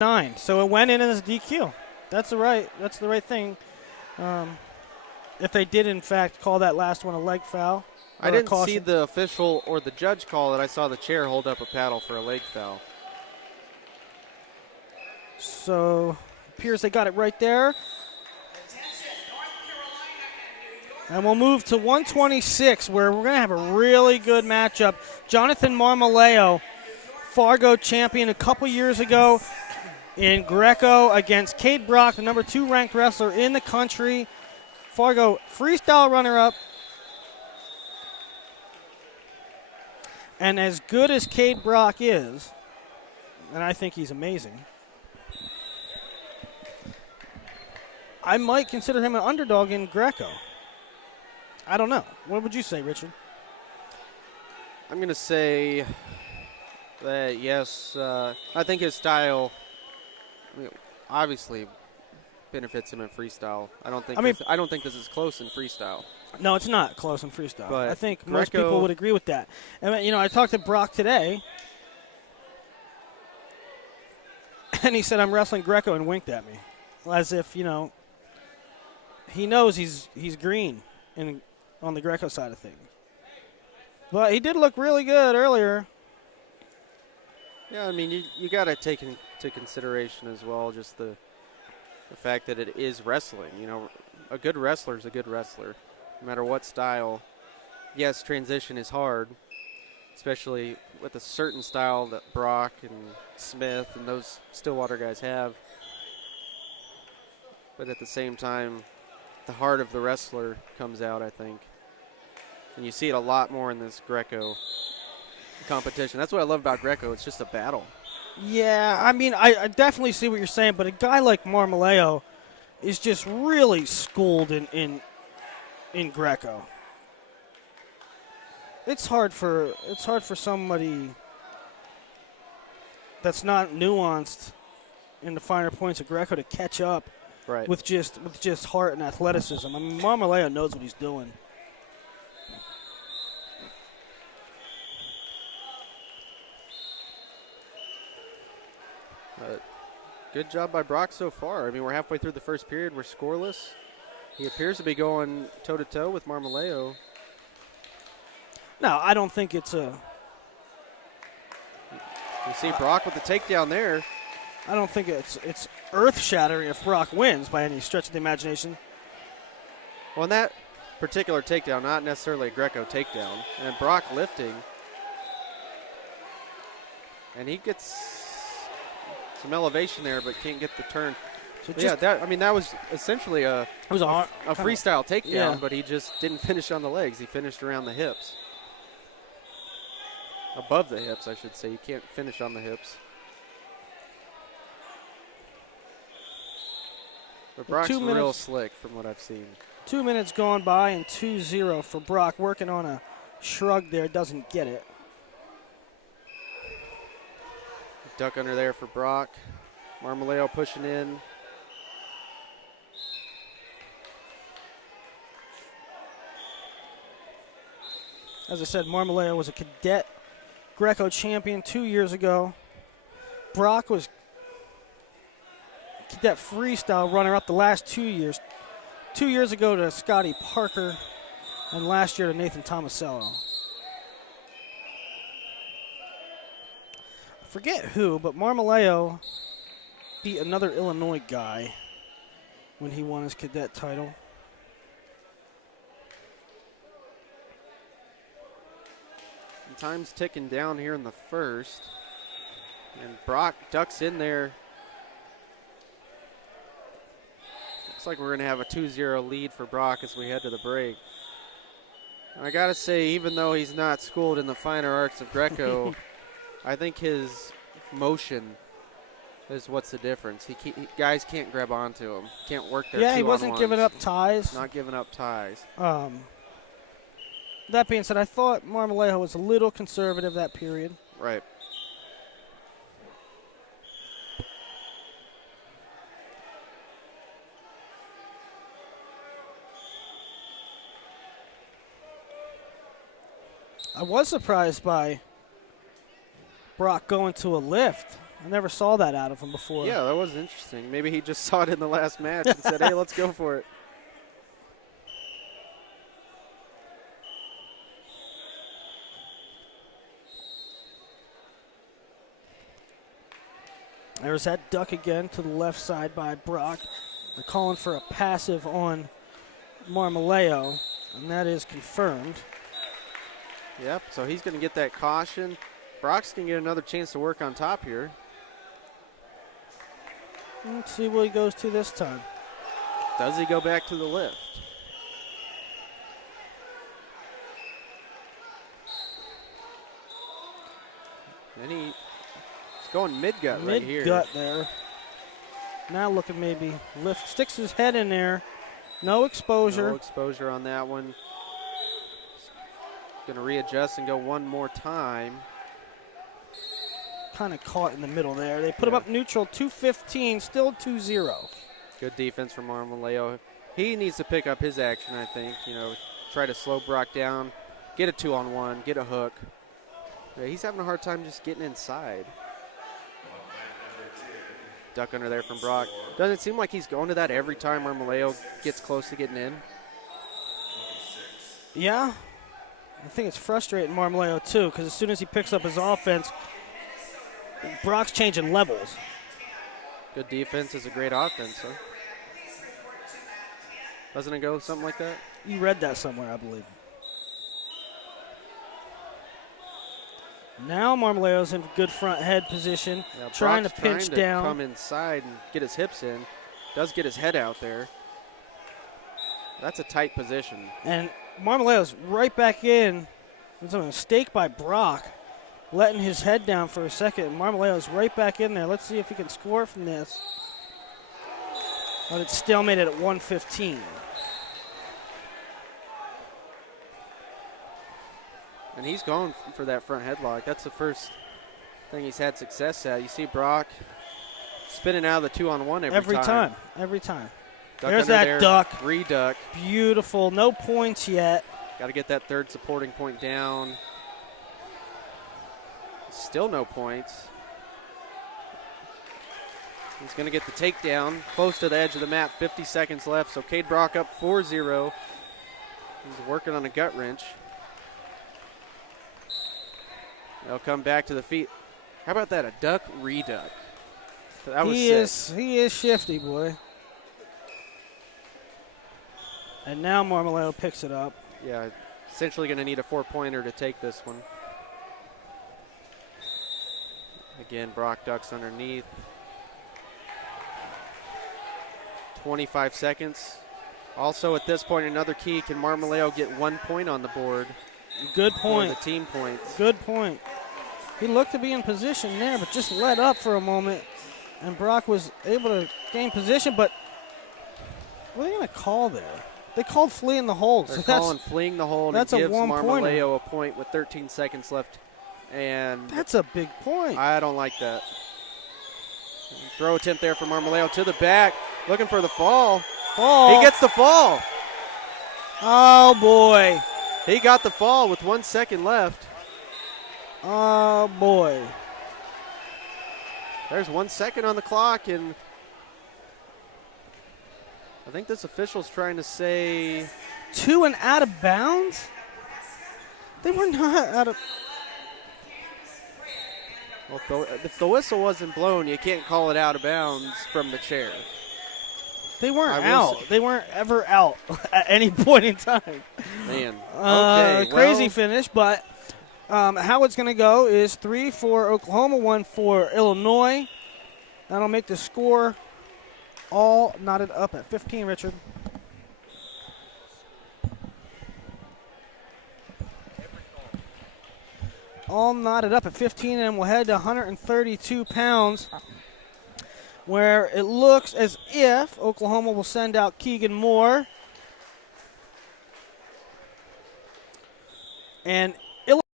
9. So it went in as a DQ. That's the right thing. If they did, in fact, call that last one a leg foul. I didn't see the official or the judge call it. I saw the chair hold up a paddle for a leg foul. So appears they got it right there. And we'll move to 126, where we're going to have a really good matchup. Jonathan Marmolejo, Fargo champion a couple years ago in Greco, against Cade Brock, the number 2 ranked wrestler in the country. Fargo freestyle runner-up. And as good as Cade Brock is, and I think he's amazing, I might consider him an underdog in Greco. I don't know. What would you say, Richard? I'm going to say that, yes, I think his style obviously benefits him in freestyle. I don't think this is close in freestyle. No, it's not close in freestyle. But I think most people would agree with that. And, I talked to Brock today, and he said, I'm wrestling Greco, and winked at me. As if, he knows he's green on the Greco side of things. But he did look really good earlier. Yeah, I mean, you got to take into consideration as well just the fact that it is wrestling. A good wrestler is a good wrestler, no matter what style. Yes, transition is hard, especially with a certain style that Brock and Smith and those Stillwater guys have. But at the same time, the heart of the wrestler comes out, I think. And you see it a lot more in this Greco competition. That's what I love about Greco. It's just a battle. Yeah, I mean, I definitely see what you're saying, but a guy like Marmolejo is just really schooled in Greco. It's hard for somebody that's not nuanced in the finer points of Greco to catch up. Right. With just heart and athleticism. I mean, Marmolejo knows what he's doing. Good job by Brock so far. I mean, we're halfway through the first period. We're scoreless. He appears to be going toe-to-toe with Marmolejo. No, I don't think it's a... You see Brock with the takedown there. I don't think it's earth-shattering if Brock wins by any stretch of the imagination. Well, in that particular takedown, not necessarily a Greco takedown, and Brock lifting, and he gets some elevation there, but can't get the turn. So that was essentially a freestyle takedown, yeah. But he just didn't finish on the legs. He finished around the hips. Above the hips, I should say. You can't finish on the hips. But Brock's real slick from what I've seen. 2 minutes gone by and 2-0 for Brock. Working on a shrug there, doesn't get it. Duck under there for Brock. Marmolejo pushing in. As I said, Marmolejo was a cadet Greco champion 2 years ago. Brock was cadet freestyle runner-up the last 2 years. 2 years ago to Scotty Parker, and last year to Nathan Tomasello. I forget who, but Marmolejo beat another Illinois guy when he won his cadet title. And time's ticking down here in the first. And Brock ducks in there. Looks like we're going to have a 2-0 lead for Brock as we head to the break. And I got to say, even though he's not schooled in the finer arts of Greco, I think his motion is what's the difference. Guys can't grab onto him, can't work their two-on-ones. Yeah, he wasn't giving up ties. Not giving up ties. That being said, I thought Marmolejo was a little conservative that period. Right. I was surprised by Brock going to a lift. I never saw that out of him before. Yeah, that was interesting. Maybe he just saw it in the last match and said, hey, let's go for it. There's that duck again to the left side by Brock. They're calling for a passive on Marmolejo, and that is confirmed. Yep, so he's going to get that caution. Brock's going to get another chance to work on top here. Let's see what he goes to this time. Does he go back to the lift? And he's going mid-gut right here. Mid-gut there. Now looking maybe lift, sticks his head in there. No exposure. No exposure on that one. Going to readjust and go one more time. Kind of caught in the middle there. They put him up neutral, 215, still 2-0. Good defense from Marmolejo. He needs to pick up his action, I think. You know, try to slow Brock down, get a 2-on-1, get a hook. Yeah, he's having a hard time just getting inside. Duck under there from Brock. Doesn't seem like he's going to that every time Marmolejo gets close to getting in. Yeah. I think it's frustrating Marmolejo, too, because as soon as he picks up his offense, Brock's changing levels. Good defense is a great offense, huh? Doesn't it go something like that? You read that somewhere, I believe. Now Marmolejo's in good front head position, Yeah, trying to Brock's pinch trying to down. come inside and get his hips in. Does get his head out there. That's a tight position. And Marmolejo's right back in. There's a mistake by Brock, letting his head down for a second. Marmolejo's right back in there. Let's see if he can score from this. But it's stalemated at 115. And he's going for that front headlock. That's the first thing he's had success at. You see Brock spinning out of the 2-on-1 every time. Every time. Duck There's under that there, duck. Reduck. Beautiful. No points yet. Got to get that third supporting point down. Still no points. He's going to get the takedown close to the edge of the mat. 50 seconds left. So Cade Brock up 4-0. He's working on a gut wrench. They'll come back to the feet. How about that? A duck reduck. That was sick. He is shifty, boy. And now Marmolejo picks it up. Yeah, essentially going to need a 4-pointer to take this one. Again, Brock ducks underneath. 25 seconds. Also at this point, another key. Can Marmolejo get 1 point on the board? Good point. For the team points. Good point. He looked to be in position there, but just let up for a moment. And Brock was able to gain position, but what are they going to call there? They called fleeing the hold. They're calling fleeing the hold. That's and a gives one-pointer. Marmolejo a point with 13 seconds left. And that's a big point. I don't like that. Throw attempt there from Marmolejo to the back. Looking for the fall. He gets the fall. Oh, boy. He got the fall with 1 second left. Oh, boy. There's 1 second on the clock, and I think this official's trying to say 2 and out of bounds? They were not out of. Well, if the whistle wasn't blown, you can't call it out of bounds from the chair. They weren't out. They weren't ever out at any point in time. Man. Okay. Crazy finish, but how it's going to go is 3 for Oklahoma, 1 for Illinois. That'll make the score all knotted up at 15, Richard. All knotted up at 15, and we'll head to 132 pounds, where it looks as if Oklahoma will send out Keegan Moore. And